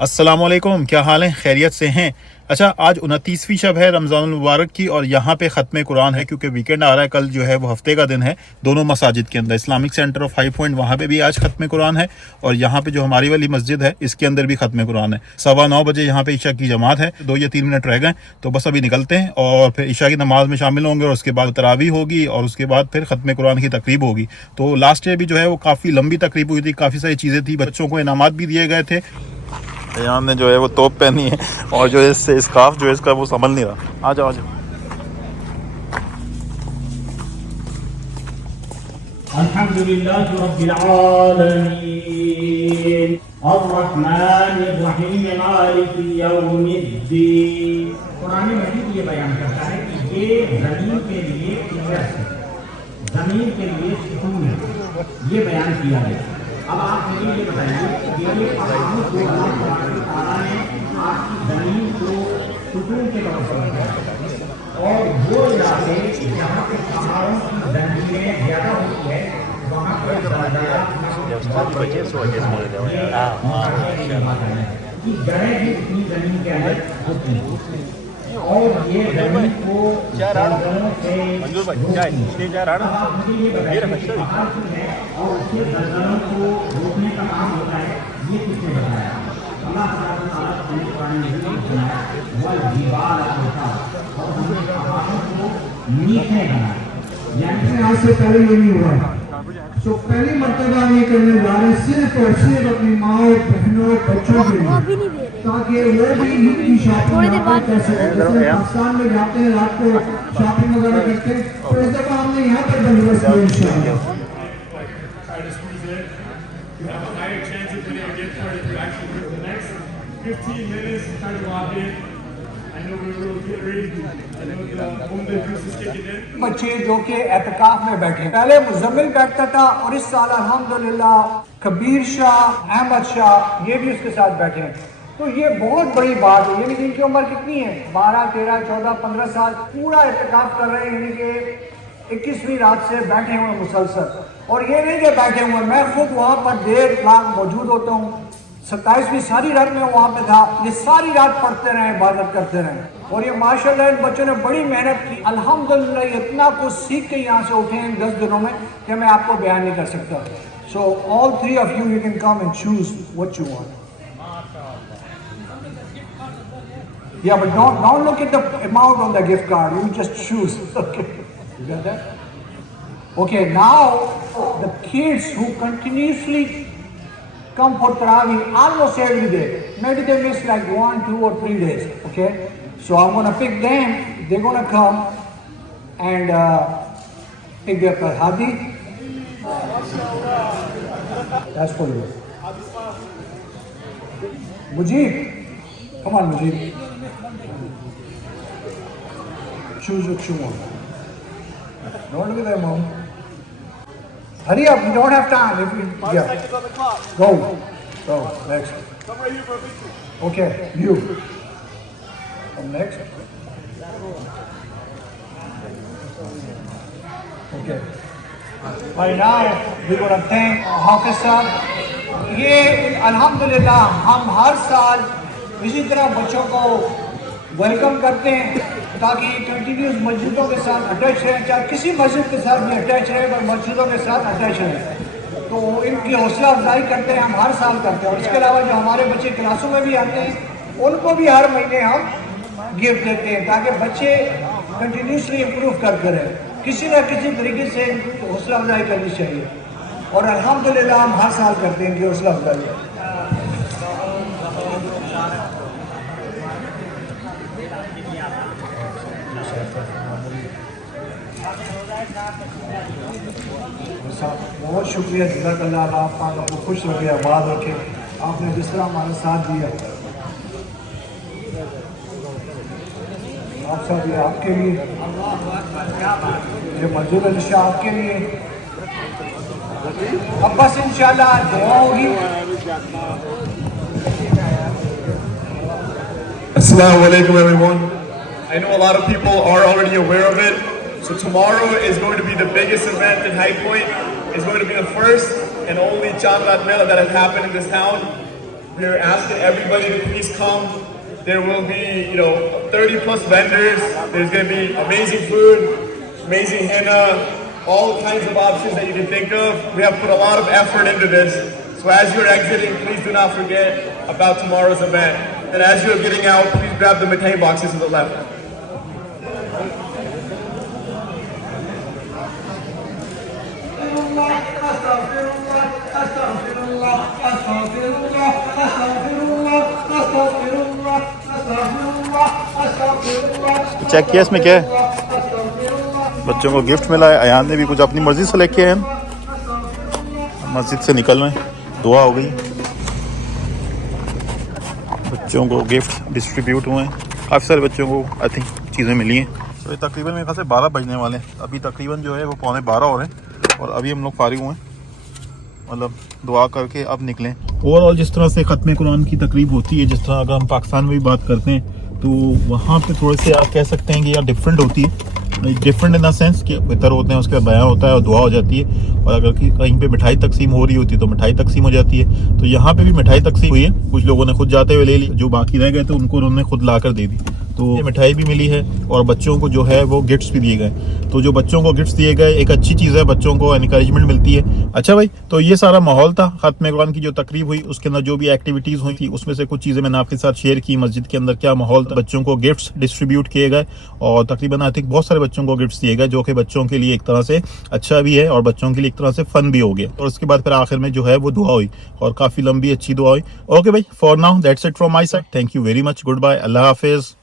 अस्सलाम वालेकुम, क्या हाल है? खैरियत से हैं? अच्छा, आज 29वीं शब है रमज़ान मुबारक की और यहाँ पे ख़त्म कुरान है क्योंकि वीकेंड आ रहा है। कल जो है वो हफ्ते का दिन है। दोनों मसाजिद के अंदर Islamic centre of high point वहाँ पे भी आज ख़त्म कुरान है और यहाँ पे जो हमारी वाली मस्जिद है इसके अंदर भी ख़त्म कुरान है। 9:15 बजे यहाँ पे ईशा की जमात है। 2 या 3 मिनट रह गए तो बस अभी निकलते हैं और फिर ईशा की नमाज में शामिल होंगे और उसके बाद तरावी होगी और उसके बाद फिर ख़त्म कुरान की तकरीब होगी। तो लास्ट ईयर भी जो है वो काफ़ी लंबी तकरीब हुई थी, काफ़ी सारी चीज़ें थी, बच्चों को इनामात भी दिए गए थे। रेयान ने जो है वो तोप पहनी है और जो है इससे स्कार्फ जो है इसका वो संभल नहीं रहा। आ जाओ आ जाओ। अल्हम्दुलिल्लाह रब्बिल आलमीन अर्रहमानिर रहीम मालिकि यौमिद्दीन। कुरान मजीद ये बयान करता है कि ये ज़मीन के लिए इज़्ज़त है, ज़मीन के लिए सुकून है, ये बयान किया गया। अब आप मुझे ये बताइए कि ये पहाड़ों को अल्लाह ताला ने आपकी ज़मीन को सुकून के तौर पर रखा और वो इलाके जहाँ पे पहाड़ों की ज़मीनें ज़्यादा होती है वहाँ पर कि जड़ें भी इतनी ज़मीन के अंदर होती हैं और ये ज़मीन को ज़लज़लों से मुझे ये बताइए पहाड़ की है और उसके ज़लज़लों को रोकने का काम होता है, ये किसने बताया? अल्लाह ताला ने कुरान में बताया वल जिबाल औताद और हमने पहाड़ों को मीठे बनाया। यानी आज से पहले ये नहीं हुआ। तो पहली मर्तबा ये करने जा रहे सिर्फ और सिर्फ अपनी माँ बहनों बच्चों के लिए ताकि वो भी ईद की शॉपिंग कर सके। जैसे पाकिस्तान में जाते हैं रात को शॉपिंग वगैरह करते हैं, तो इस दफा हमने यहाँ पर बंदोबस्त किया इंशाअल्लाह। You have a higher chance of winning a gift card if you actually work the next 15 minutes to try to lock in. I know we're a little bit ready. I know the home juice is kicking in. बच्चे जो कि एतकाफ में बैठे, पहले मुजम्मिल बैठता था और इस साल अल्हम्दुलिल्लाह कबीर शाह, अहमद शाह ये भी उसके साथ बैठे हैं। तो ये बहुत बड़ी बात है। यानी कि इनकी उम्र कितनी है? 12, 13, 14, 15 साल पूरा एतकाफ कर रहे हैं। यानी कि 21वीं रात से बैठे हुए मुसलसल। और ये नहीं कि बैठे हुए, मैं खुद वहाँ पर 1.5 लाख मौजूद होता हूँ। 27वीं सारी रात में वहाँ पे था। ये सारी रात पढ़ते रहे, इबादत करते रहे और ये माशाल्लाह इन बच्चों ने बड़ी मेहनत की। अल्हम्दुलिल्लाह इतना कुछ सीख के यहाँ से उठे इन 10 दिनों में कि मैं आपको बयान नहीं कर सकता। So all 3 of you can come and choose what you want. Yeah, but don't look at the amount on the gift card. You just choose. Okay, you got that? Okay, now the kids who continuously come for Tarawih almost every day. Maybe they miss like 1, 2 or 3 days. Okay, so I'm gonna pick them. They're gonna come and pick their Hadi. That's for you. Mujib, come on, Mujib. Choose what you want. Don't look at that, Mom. Hurry up, we don't have time. If we, 5 seconds on the clock. Go, next. Come right here for a victory. Okay, you. Come next. Okay. By now, we're going to thank Hafiz साहब। ये अल्हम्दुलिल्लाह हम हर साल इसी तरह बच्चों को welcome करते हैं ताकि कंटिन्यूस मस्जिदों के साथ अटैच रहें, चाहे किसी मस्जिद के साथ भी अटैच रहे पर मस्जिदों के साथ अटैच रहें। तो इनकी हौसला अफजाई करते हैं, हम हर साल करते हैं। और इसके अलावा जो हमारे बच्चे क्लासों में भी आते हैं उनको भी हर महीने हम गिफ्ट देते हैं ताकि बच्चे कंटिन्यूसली इम्प्रूव करते रहें। किसी न किसी तरीके से इनकी हौसला अफजाई करनी चाहिए और अल्हम्दुलिल्लाह हम हर साल करते हैं इनकी हौसला अफजाई। बहुत शुक्रिया, जज़ाकल्लाह। आप आपको खुश रखे, आबाद रखे। आपने जिस तरह हमारा साथ दिया, आप सब ये आपके लिए, ये मजदूर अली शाह आपके लिए। अब बस इंशाल्लाह दुआ होगी। Assalamu alaikum everyone. I know a lot of people are already aware of it. So tomorrow is going to be the biggest event in High Point. It's going to be the first and only Chandrat Mela that has happened in this town. we're asking everybody to please come. There will be, 30 plus vendors. There's going to be amazing food, amazing henna, all kinds of options that you can think of. We have put a lot of effort into this. So as you're exiting, please do not forget about tomorrow's event. And as you're getting out, please grab the mithai boxes to the left. Check किया इसमें क्या है? बच्चों को gift मिला है। अयान ने भी कुछ अपनी मर्जी से लेके आए हैं। मस्जिद से निकल रहे हैं, दुआ हो गई, बच्चों को गिफ्ट डिस्ट्रीब्यूट हुए हैं। काफ़ी सारे बच्चों को आई थिंक चीज़ें मिली हैं। तो ये तकरीबन मेरे ख्याल से 12 बजने वाले हैं। अभी तकरीबन जो है वो 11:15 हो रहे हैं और अभी हम लोग फारिग हुए हैं, मतलब दुआ करके अब निकलें। ओवरऑल जिस तरह से ख़त्म कुरान की तकरीब होती है, जिस तरह अगर हम पाकिस्तान में भी बात करते हैं तो वहाँ पे थोड़े से आप कह सकते हैं कि यार डिफरेंट होती है। डिफरेंट इन द सेंस कि बेहतर होते हैं, उसके बाद बयां होता है और दुआ हो जाती है। और अगर कहीं पे मिठाई तकसीम हो रही होती है तो मिठाई तकसीम हो जाती है। तो यहाँ पे भी मिठाई तकसीम हुई है। कुछ लोगों ने खुद जाते हुए ले ली, जो बाकी रह गए थे उनको उन्होंने खुद ला कर दे दी। तो मिठाई भी मिली है और बच्चों को जो है वो गिफ्ट्स भी दिए गए। तो जो बच्चों को गिफ्ट्स दिए गए एक अच्छी चीज़ है, बच्चों को एनकरेजमेंट मिलती है। अच्छा भाई, तो ये सारा माहौल था ख़त्म कुरान की जो तकरीब हुई, उसके अंदर जो भी एक्टिविटीज़ हुई थी उसमें से कुछ चीज़ें मैंने आपके साथ शेयर की। मस्जिद के अंदर क्या माहौल था, बच्चों को गिफ्ट्स डिस्ट्रीब्यूट किए गए और तकरीबन आई थिंक बहुत सारे बच्चों को गिफ्ट्स दिए गए, जो कि बच्चों के लिए एक तरह से अच्छा भी है और बच्चों के लिए एक तरह से फन भी हो गया। और उसके बाद फिर आखिर में जो है वो दुआ हुई और काफ़ी लंबी अच्छी दुआ हुई। ओके भाई, for now that's it from my side. Thank you very much, goodbye, Allah हाफिज़।